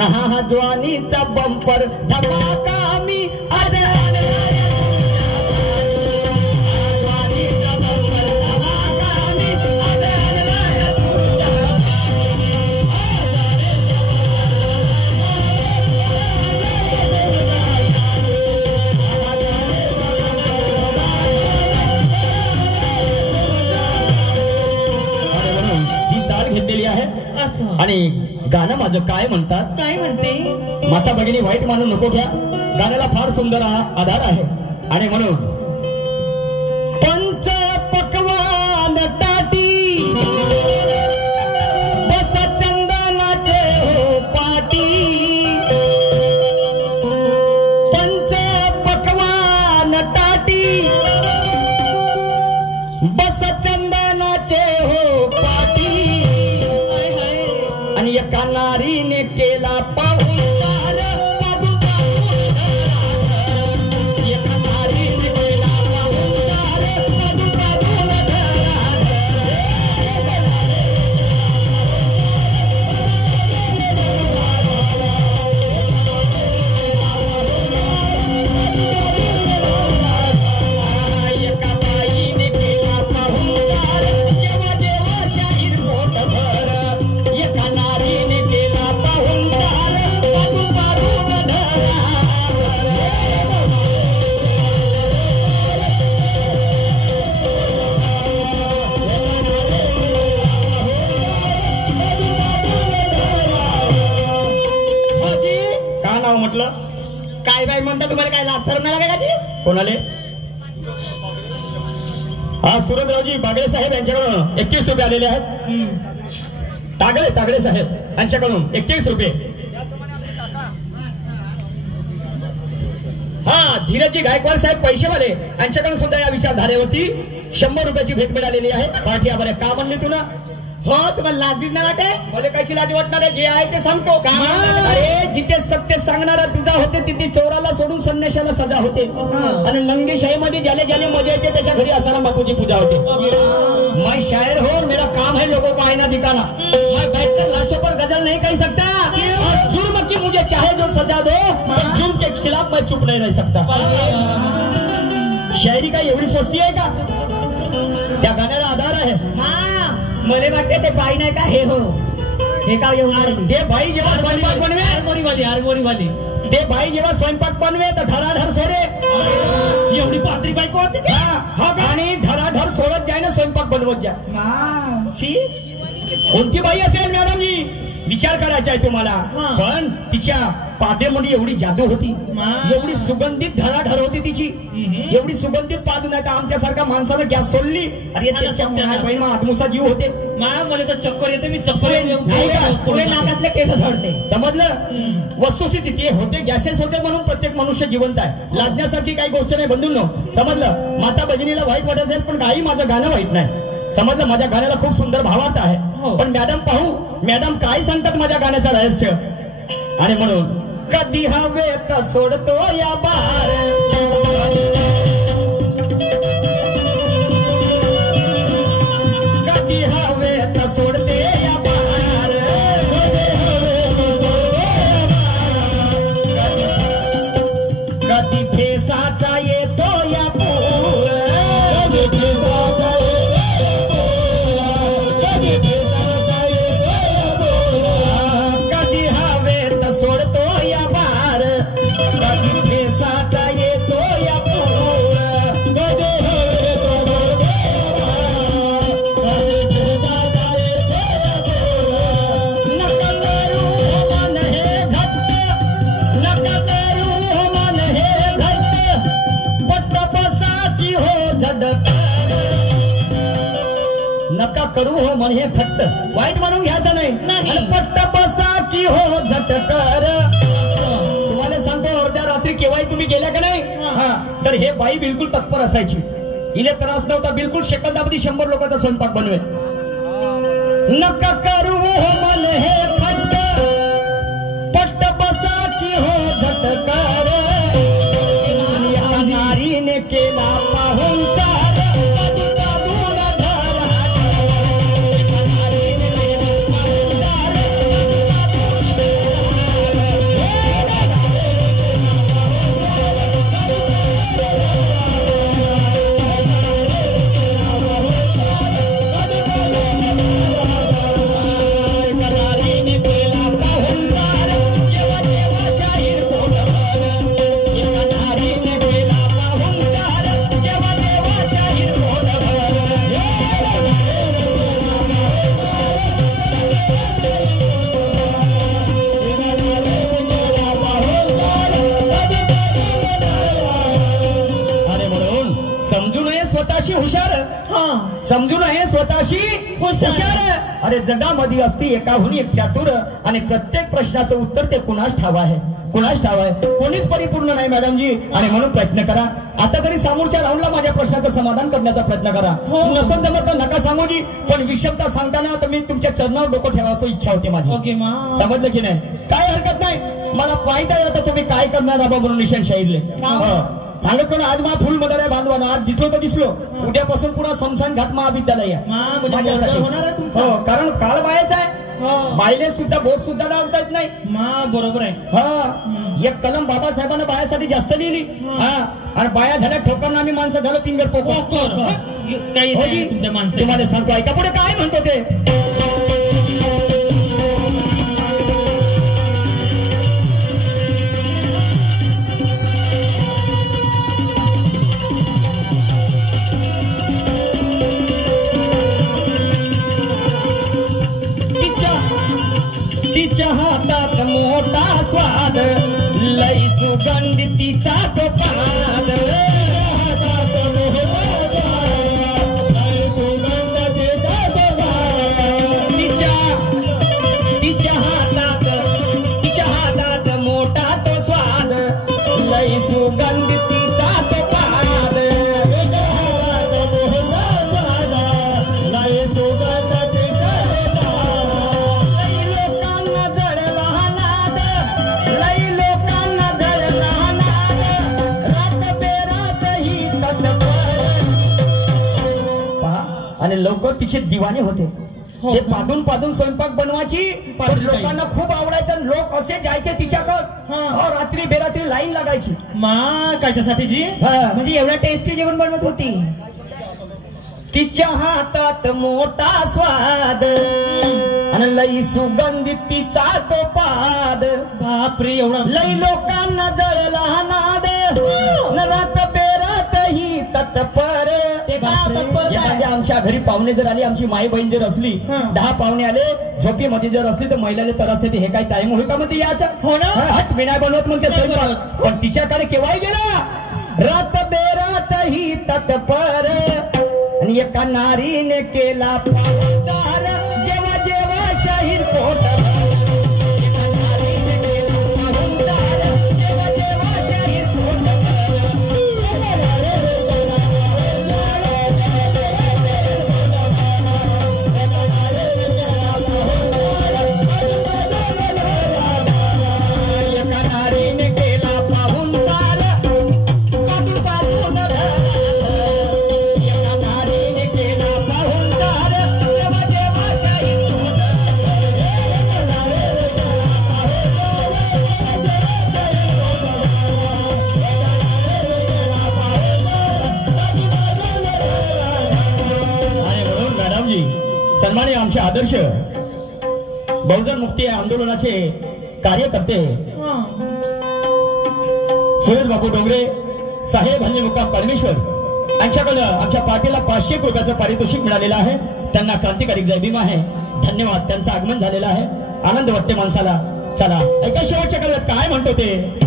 आणि हा ज्वानीचा बंपर धमाका मी आज घेतलेली आहे आणि गाणं माझं काय म्हणतात काय म्हणते माता भगिनी वाईट मानू नको घ्या गाण्याला फार सुंदर आधार आहे आणि म्हणून पंच पकवान टाटी बस चंदनाचे हो पाटी पंच पकवान टाटी बस चंदनाचे हो पाटी आणि एका नारीने केला पाहुणचार एका नारीने केला पाहुणचार एका बाईने केला पाहुणचार जेव्हा जेव्हा शाहीर पोट भर एका नारीने केला पाहुणचार पाडू पाडू धरा का नाव म्हटलं काय बाई म्हणता तुम्हाला काय लाज शरम नाही लागायची कोणाले हा सुरजरावजी बागडे साहेब यांच्याकडून 21 रुपये आलेले आहेत तागडे साहेब यांच्याकडून 21 रुपये हा धीरजजी गायकवाड साहेब पैसेवाले यांच्याकडून सुद्धा या विचारधारेवरती 100 रुपयाची भेट मिळालेली आहे पाठी आभार का म्हणले तू ना हो तुम्हाला लाजलीच नाही वाटे मला कशी लाज वाटणार आहे जे आहे ते सांगतो का अरे जिथे सत्य सांगणारा तुझा होते तिथे चोराला सोडून संन्याशाला सजा होते आणि नंगेशाहीमध्ये ज्याले ज्याले मजा येते त्याच्या घरी आसाराम बापूची पूजा होते मैं शायर हो मेरा काम है लोगों को आईना दिखाना मैं बैठकर लाशों पर गजल नहीं कह सकता जुर्म की मुझे चाहे जो सजा दो पर जुर्म के खिलाफ मैं चुप नहीं रह सकता शायरी का एवढी स्वस्ती आहे का त्या गाण्याला आधार आहे मला वाटते ते बाई नाही का हे हो हे का ते बाई जेव्हा स्वयंपाक बनवे हारमोरी वाली ते बाई जेव्हा स्वयंपाक बनवे तर ढराढर सोडे एवढी पात्री बायको होती ती आणि ढराढर सोडत जाय ना स्वयंपाक बनवत जाय कोणती बाई असेल मॅडम जी विचार करायचा आहे तुम्हाला पण तिच्या पादेमध्ये एवढी जादू होती एवढी सुगंधित ढराढर होती तिची एवढी सुगंधित पादू नाही तर आमच्यासारख्या माणसानं गॅस सोडली अरे बहीण आत्मसा जीव होते मला तर चक्कर येते मी चक्कर पुढे नाकातले केस झडते समजलं वस्तुस्थिती ते होते गॅसेस होते म्हणून प्रत्येक मनुष्य जिवंत आहे लाजण्यासारखी काही गोष्ट नाही बंधूंनो समजलं माता भगिनीला वाईट वाटत असेल पण काही माझं गाणं वाईट नाही समजलं माझ्या गाण्याला खूप सुंदर भावार्थ आहे पण मॅडम पाहू मॅडम काय सांगतात माझ्या गाण्याचं रहस्य आणि म्हणून कधी हवेत सोडतो या बार कधी हवेत सोडते या बार कधी फेसाचा येतो या पूर कधी हवेत सोडतो या बार कधी फेसाचा येतो या पूर नका करू मन हे घट्ट नका करू मन हे घट्ट पट्ट बसा की हो झडक नका करू हो मन हे खट्ट वाईट म्हणून घ्यायचं नाही पट्ट बसा की हो झटकर तुम्हाला सांगतो अर्ध्या रात्री केव्हाही तुम्ही गेल्या का नाही तर हे बाई बिलकुल तत्पर असायची हिला त्रास नव्हता बिलकुल सेकंदामध्ये 100 लोकांचा स्वयंपाक बनवे नका करू हो मन हे खट्ट पट्ट बसा की हो झटकर नारीने केला पाहुणचार समजू नये स्वतःशी हुशार, हा समजू नये स्वतःशी हुशार. अरे जगामध्ये असती एकाहून एक चातुर आणि प्रत्येक प्रश्नाचं उत्तर ते कुणास ठाव आहे, कुणास ठाव आहे. कोणीच परिपूर्ण नाही मॅडमजी. आणि म्हणून प्रयत्न करा आता तरी समोरच्या राऊंडला माझ्या प्रश्नाचं समाधान करण्याचा प्रयत्न करा. नसेल जमत तर नका सांगू जी, पण विषमता सांगताना तर मी तुमच्या चरणावर डोकं ठेवा असं इच्छा होती माझी. ओके मा समजलं की नाही? काय हरकत नाही. मला पाहिजे आता तुम्ही काय करणार बाबा म्हणून निशाण शाहीरले सांगत ना. आज मा फुल मदार आहे बांधवाना. आज दिसलो तर दिसलो, उद्यापासून पुन्हा समसान घाट महाविद्यालय आहे माझ्यासाठी. हो, कारण काळ बायाचा आहे. बायले सुद्धा बोट सुद्धा लावता येत नाही. बरोबर आहे. हा, एक कलम बाबासाहेबांना बायासाठी जास्त लिहिली. हा, आणि बाया झाल्या ठोकरना आणि माणसं झालं पिंगर पोकर. काही नाही तुमच्या माणसं. तुम्हाला सांगतो ऐका पुढे काय म्हणतो ते. तिच्या हातात मोठा स्वाद, लई सुगंध तिचा तो पाद. तिच्या हातात मोठा तो स्वाद, लई सुगंध तिचा तो पाद. आणि लवकर तिचे दिवाने होते. ते पादून पादून स्वयंपाक बनवायची. पण लोकांना खूप आवडायचं. लोक असे जायचे तिच्याकडे. रात्री बेरात्री लाईन लागायची. कायच्यासाठी जी? म्हणजे एवढा टेस्टी जेवण बनवत होती. तिच्या हातात मोठा स्वाद आणि लई सुगंध तिचा तो पाद. बापरे, एवढा लई लोकांना जळला नाद, नरात बेरातही तत्पर. आमच्या घरी पाहुणे जर आले, आमची माई बहीण जर असली, 10 पाहुणे आले, झोपीमध्ये जर असली तर महिलाले त्रास येते. हे काय टाइम होईल का म्हणते याचा? हो ना, हट मी नाही बनवत म्हणते स्वयंपाक. पण तिच्याकडे केव्हाही गेला, रात बेरात ही तत्पर. आणि एका नारीने केला पाहुणचार, जेव्हा जेव्हा शाहीर पोट. सन्माननीय आमचे आदर्श बहुजन मुक्ती आंदोलनाचे कार्यकर्ते सुरेश बापू डोंगरे साहेब हल्ली मुक्काम परमेश्वर यांच्याकडे आमच्या पार्टीला 500 रुपयाचं पारितोषिक मिळालेलं आहे. त्यांना क्रांतिकारी जय भीम आहे. धन्यवाद. त्यांचं आगमन झालेलं आहे. आनंद वाटते माणसाला. चला ऐका शेवटच्या काळात काय म्हणतो ते.